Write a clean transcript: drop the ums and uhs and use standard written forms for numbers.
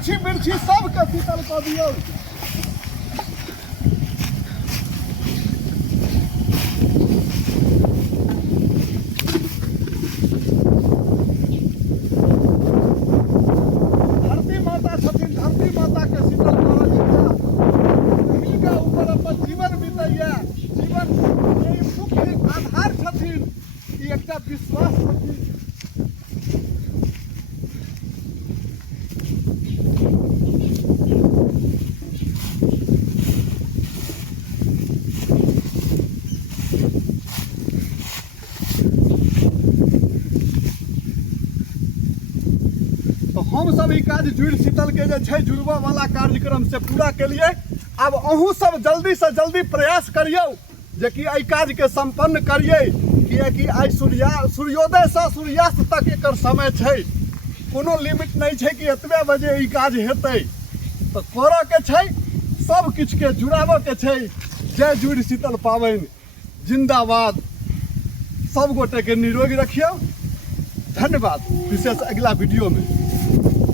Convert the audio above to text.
गाछी वृक्षी सबके शीतल कऽ दियौ। धरती माता छथिन, धरती माता के शीतल करल जाइए। हिनका ऊपर अपन जीवन बीतैया। जीवन के मुख्य आधार छथिन, ई एकटा विश्वास छथिन। तो हम सब ई काज जुड़ शीतल के जे छै जुड़बा वाला कार्यक्रम से पूरा केलिए। अब अहूँ सब जल्दी से जल्दी प्रयास करियौ जे कि एहि काज के संपन्न करिए, किएकि आई सूर्योदय से सूर्यास्त तक एकर समय छै। कोनो लिमिट नहीं छै कि एतबे बजे ई काज हेतै। तो करऽ के छै, सब किछु के जुड़ाबऽ के छै। जय जुड़ शीतल पाबनि जिंदाबाद। सब गोटे के निरोग रखियौ। धन्यवाद। विशेष अगला वीडियो में।